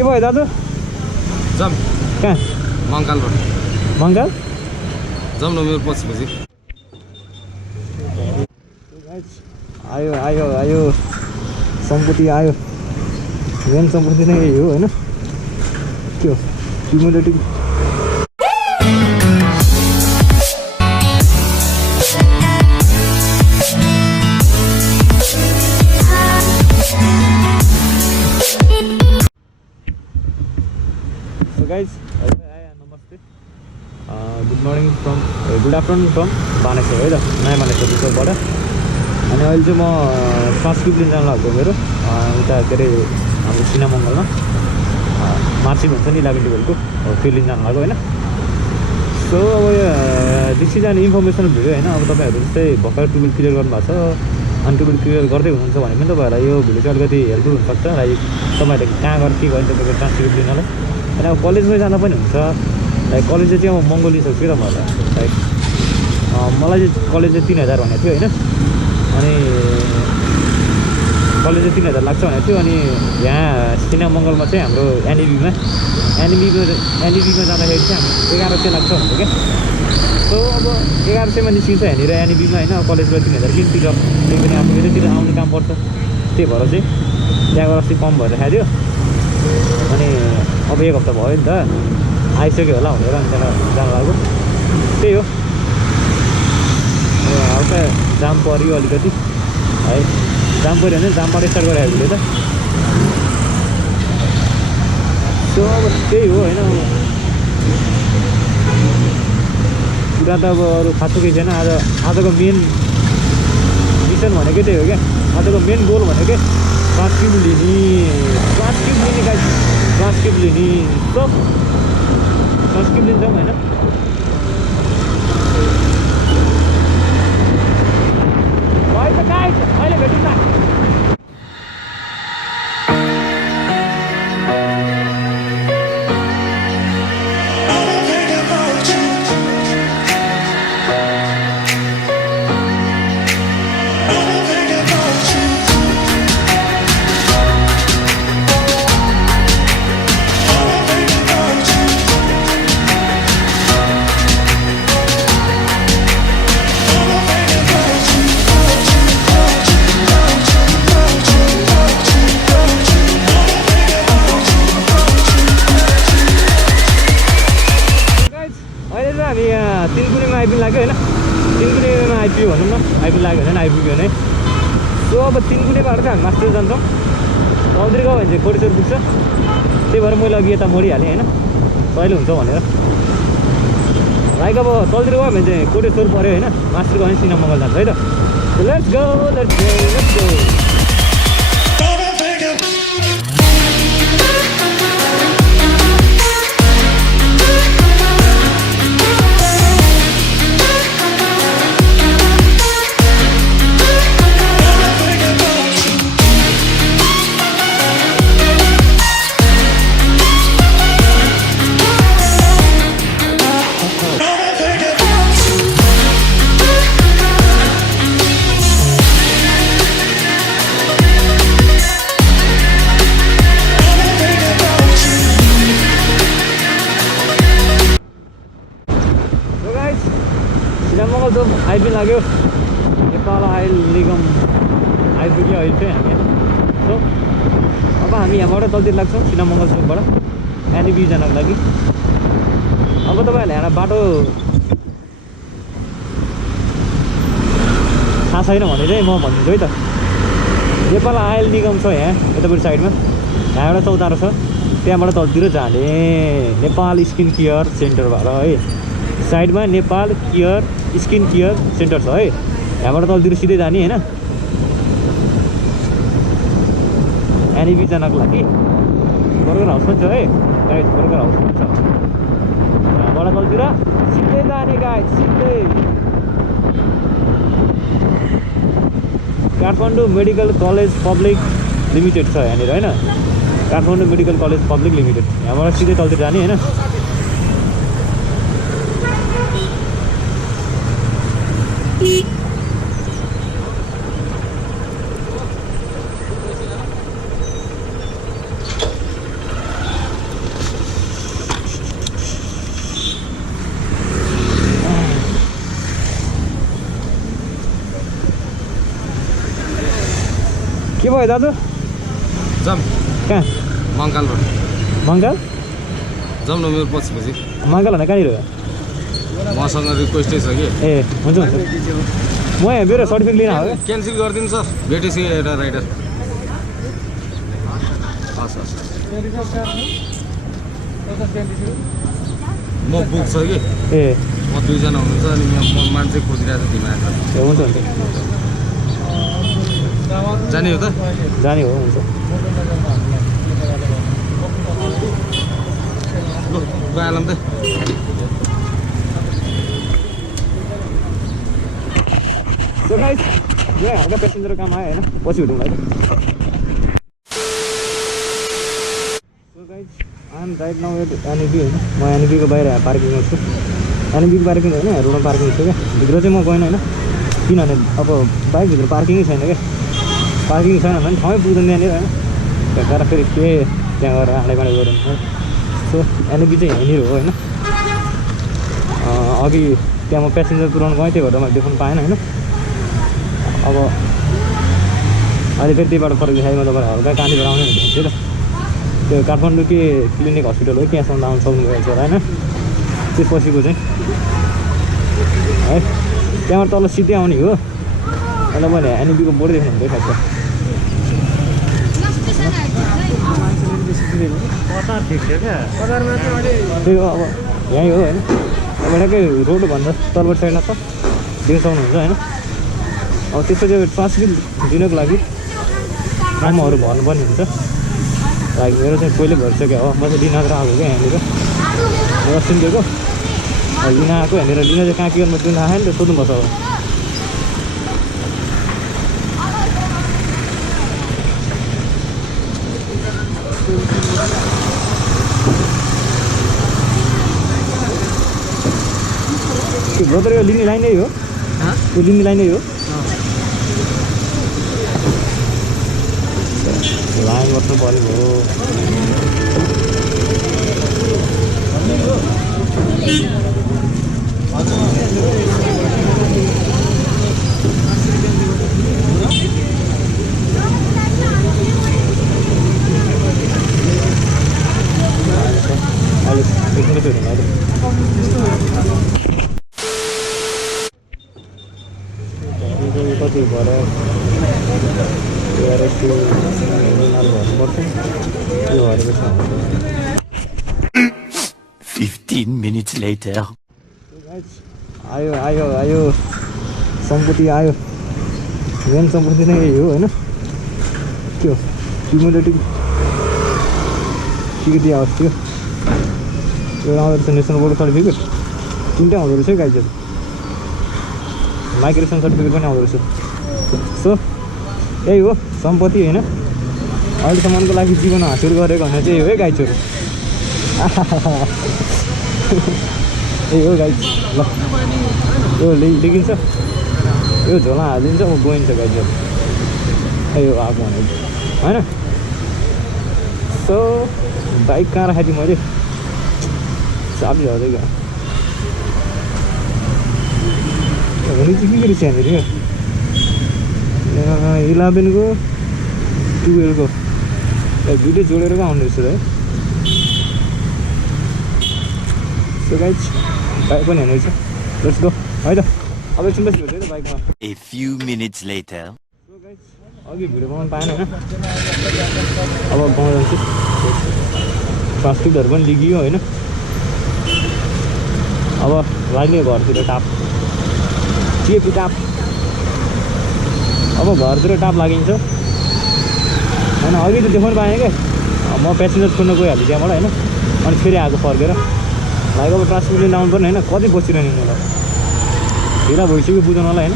के भयो दाजु जाम कहाँ मङ्गालबाट मङ्गाल जाम न मेरो 5 बजे आयो आयो आयो सम्पत्ति आयो मेन सम्पत्ति नै यही हो हैन त्यो cumulative guys namaste good afternoon from Baneswar है त नयाँ बानेश्वर रिसोर्टबाट अनि अहिले चाहिँ म ट्रान्सक्रिप्ट लिन जान लागेको मेरो उता के अरे हाम्रो सिनामङ्गलमा मार्चिङ हुन्छ नि 11-12 को त्यो लिन जान लागेको हैन सो अब this is an informational video हैन अब तपाईहरु जस्तै भर्खर टुबिल क्लियर गर्नु भएको छ अनि टुबिल क्लियर गर्दै हुनुहुन्छ भने पनि तपाईहरुलाई यो भिडियो चाहिँ अलिकति हेल्पफुल हुन सक्छ लाइक तपाईहरुले कहाँ गएर के गर्छ तपाईको ट्रान्सक्रिप्ट लिनलाई अनि अब कलेजमै जाँदा पनि हुन्छ लाइक कलेज चाहिँ अब महँगो लिइसक्छु त मलाई लाइक मलाई चाहिँ कलेज चाहिँ 3000 भनेको थियो हैन अनि कलेज चाहिँ 3000 लाग्छ भनेको थियो अनि यहाँ सिनामङ्गलमा चाहिँ हाम्रो एनइबीमा जाँदाखेरि चाहिँ हाम्रो 1100 लाग्छ भनेको क्या सो अब 1100 मा निस्किन्छ यहाँनिर एनइबीमा हैन कलेजमा 3000 किन तिर त्यही पनि आफ्नो यतातिर आउने काम पर्छ त्यही भएर चाहिँ त्यहाँबाट अस्ति कम भएर खाइदियो अनि अब 1 हप्ता भयो नि त आइसक्यो होला भनेर अनि त्यहाँ जान लाग्यो त्यही हो हल्का जाम पर्यो अलिकति है जाम पर्यो भने जामबाट स्टार्ट गरेर हामीले त सो अब त्यही हो हैन कुरा त अब अरू खासो केही छैन आजको मेन मिसन भनेकै त्यही हो क्या आजको मेन गोल भनेकै ट्रान्सक्रिप्ट लिने गाइस ट्रान्सक्रिप्ट लिने सब ट्रान्सक्रिप्ट लिन्छौँ हैन अहिले भेटौँ न तिनकुनेमा आइपुग्नु लाग्यो होइन तिनकुनेमा आइपुग्यो भनौँ न आइपुग्नु लाग्यो भने आइपुग्यो भने सो अब तिनकुनेबाट चाहिँ हामी मास्टर जान्छौँ तलतिर गयो भने चाहिँ कोटेश्वर पुग्छ त्यही भएर मैले अघि यता मोडिहालेँ होइन सहिले हुन्छ भनेर लाइक अब तलतिर गयो भने चाहिँ कोटेश्वर पऱ्यो होइन मास्टर गयो भने सिनामङ्गल जान्छ है त लेट्स गो आइपुग्नु लाग्यो नेपाल आयल निगम आइपुग्यो अहिले चाहिँ हामी सो अब हामी यहाँबाट तलतिर लाग्छौँ सिनामङ्गल चोकबाट एनइबी जानको लागि अब तपाईँहरूले यहाँ बाटो थाहा छैन भने चाहिँ म भनिदिन्छु है त नेपाल आयल निगम छ यहाँ यतापट्टि साइडमा यहाँ एउटा चौतारो छ त्यहाँबाट तलतिर जाने नेपाल स्किन केयर सेन्टरबाट है साइडमा नेपाल स्किन केयर सेन्टर छ है यहाँबाट तलतिर सिधै जाने होइन एनइबी जानको लागि बर्गर हाउस पनि छ है गाइड बर्गर हाउस पनि छ यहाँबाट तलतिर सिधै जाने गाइड सिधै Kathmandu medical college public limited छ यहाँनिर होइन Kathmandu medical college public limited यहाँबाट सिधै तलतिर जाने होइन भयो दाजु जाम कहाँ मङ्काल रोड मङ्गाल जाउँ न मेरो पछि मङ्गाल भन्दा कहाँनिर हो मसँग रिक्वेस्टै छ कि ए हुन्छ हुन्छ म यहाँ मेरो सर्टिफिकेट लिन आएको क्यान्सल गरिदिनु सर भेटेपछि एउटा राइडर हस् हस् म बुक छ कि ए म 2 जना हुनुहुन्छ अनि म मान्छे खोजिरहेको छु दिमाग ए हुन्छ हुन्छ जाने हो त जाने हो हुन्छ ल गइहालौँ त सो गाइस यहाँ हल्का पेसेन्जर काम आयो होइन पछि उठौँ है so guys I am right now at NEB होइन म NEB को बाहिर पार्किङमा छु NEB को पार्किङ होइन रोडमा पार्किङ छु क्या भित्र चाहिँ म गएन होइन किनभने अब बाइकभित्र पार्किङै छैन क्या पार्किङ छैन भने ठाउँै पुग्दैन त्यहाँनिर होइन त्यहाँ फेरि के त्यहाँ गएर आँडाकाँडा गरौँ सो NEB चाहिँ यहीँनिर हो होइन अघि त्यहाँ म पेसेन्जर पुऱ्याउनु गएँ त्यही भएर मैले देखाउनु पाएन होइन अब अहिले फेरि त्यहीबाट फरक देखाएँ म तपाईँलाई हल्का कहाँनिर आउने भनेको थिएँ त त्यो काठमाडौँ के क्लिनिक हस्पिटल हो त्यहाँसम्म आउनु सक्नुभएको छ होइन त्यसपछिको चाहिँ है त्यहाँबाट तल सिधै आउने हो अन्त मैले NEB को बोर्ड देख्नु हुँदै खास त्यही हो अब यहीँ हो होइन अब ठ्याक्कै रोडभन्दा तलबाट साइडमा छ देख्न सक्नुहुन्छ होइन अब त्यसपछि ट्रान्सक्रिप्ट दिनको लागि फर्महरू भर्नुपर्ने हुन्छ लाइक मेरो चाहिँ पहिले भरिसक्यो हो म चाहिँ लिन आएको क्या यहाँनिर रसिन दिएको लिन आएको यहाँनिर लिन चाहिँ कहाँ के गर्नु लिन आएँ नि त सोध्नुपर्छ अब ब्रोकर यो लिने लाइन नै हो यो लिने लाइन नै हो लाइन बस्नु पऱ्यो हो कति भएर 15 minutes later. आयो आयो आयो सम्पत्ति आयो मेन सम्पत्ति नै यही हो होइन त्यो क्युमुलेटिभ के दिएको थियो एउटा आउँदो रहेछ नेसनल बोर्ड सर्टिफिकेट 3टा आउँदो रहेछ गाइजहरू माइग्रेसन सर्टिफिकेट पनि आउँदो रहेछ सो यही हो सम्पत्ति होइन अहिलेसम्मको लागि जीवन हासिल गरेको भने चाहिँ यही हो है गाइजहरू यही हो गाइज ल यो लिगिन्छ यो झोला हालिदिन्छ म गइन्छ गाइजहरू यही हो आएको भने होइन सो बाइक कहाँ राखेको थिएँ मैले चाबी झर्दै गयो हुने चाहिँ के रहेछ यहाँनिर 11 को 12 को दुइटै जोडेर पो आउने रहेछ है सो गाइज बाइक पनि हेर्नु रहेछ लेट्स गो है त अब एकछिन पछि भेट्यो त बाइकमा A few minutes later. So guys अघि भिडियो बनाउनु पाएन होइन अब गाउँ जान्छु ट्रान्सक्रिप्टहरू पनि लिगियो होइन अब लाग्ने घरतिर टाप चेपी टाप अब घरतिर टाप लागिन्छ होइन अघि त देखाउनु पाएँ क्या म पेसेन्जर छोड्न गइहालेँ त्यहाँबाट होइन अनि फेरि आएको फर्केर लाइक अब ट्रान्सपोर्ट लिन आउनु पर्ने होइन कति बसिरहने उनीहरूलाई ढिला भइसक्यो बुझाउनलाई होइन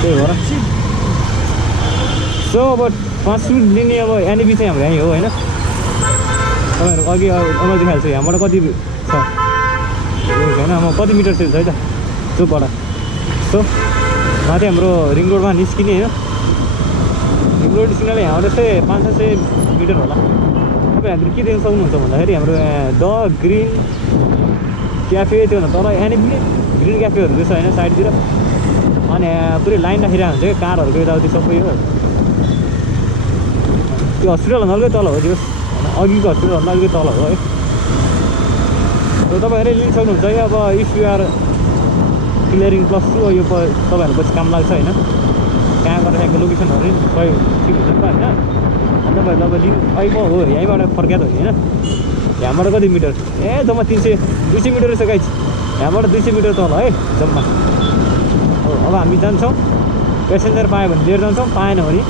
त्यही भएर सो अब ट्रान्सपोर्ट लिने अब NEB चाहिँ हाम्रो यहीँ हो होइन तपाईँहरू अघि अब देखाएको छु यहाँबाट कति छ होइन म कति मिटर चाहिँ छ है त चोकबाट सो माथि हाम्रो रिङ रोडमा निस्किने होइन रिङ रोड निस्किनाले यहाँबाट चाहिँ 500 मिटर होला तपाईँ हामीहरू के देख्न सक्नुहुन्छ भन्दाखेरि हाम्रो द ग्रिन क्याफे त्यो भन्दा तल NEB ग्रिन क्याफेहरू रहेछ होइन साइडतिर अनि पुरै लाइन राखिरहेको हुन्छ क्या कारहरूको यताउति सबै हो त्यो हस्पिटलभन्दा अलिकति तल हो त्यो अघिको हस्पिटलभन्दा अलिकति तल हो है र तपाईँहरूले लिन सक्नुहुन्छ है अब इफ यु आर क्लियरिङ +2 यो तपाईँहरूको पछि काम लाग्छ होइन कहाँ गएर त्यहाँको लोकेसनहरू नि सही ठिक हुन्छ नि त होइन अनि तपाईँहरूले अब लिन अहिले म हो यहीँबाट फर्किया त हो होइन यहाँबाट कति मिटर ए जम्मा 200 मिटर रहेछ गाइज यहाँबाट 200 मिटर तल है जम्मा अब हामी जान्छौँ पेसेन्जर पायो भने लिएर जान्छौँ पाएन भने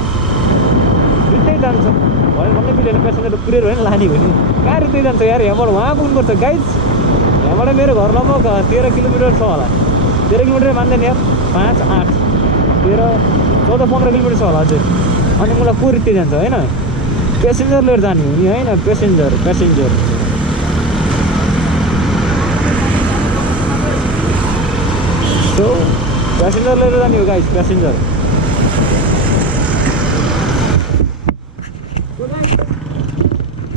रित्तै जान्छौँ भयो भन्नै मिलेन पेसेन्जर पुऱ्याएर होइन लाने भने कहाँ रित्तै जान्छ यार यहाँबाट वहाँ पुग्नुपर्छ गाइज यहाँबाट मेरो घर लगभग 13 किलोमिटर छ होला 13 किलोमिटर मान्दैन यार 5, 8, 13, 14, 15 किलोमिटर छ होला हजुर अनि मलाई को रित्तै जान्छ होइन पेसेन्जर लिएर जाने हो नि होइन पेसेन्जर सो प्यासेन्जर लिएर जाने हो गाइस प्यासेन्जर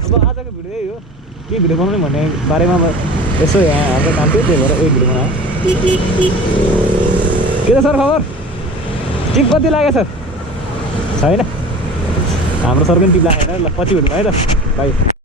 अब आजको भिडियो यही हो के भिडियो बनाउने भन्ने बारेमा अब यसो यहाँ हाम्रो काम थियो त्यही भएर एक भिडियो बनायो के छ सर खबर टिप कति लाग्यो सर छैन हाम्रो सर पनि टिप लागेन ल पछि भेट्नु है त बाई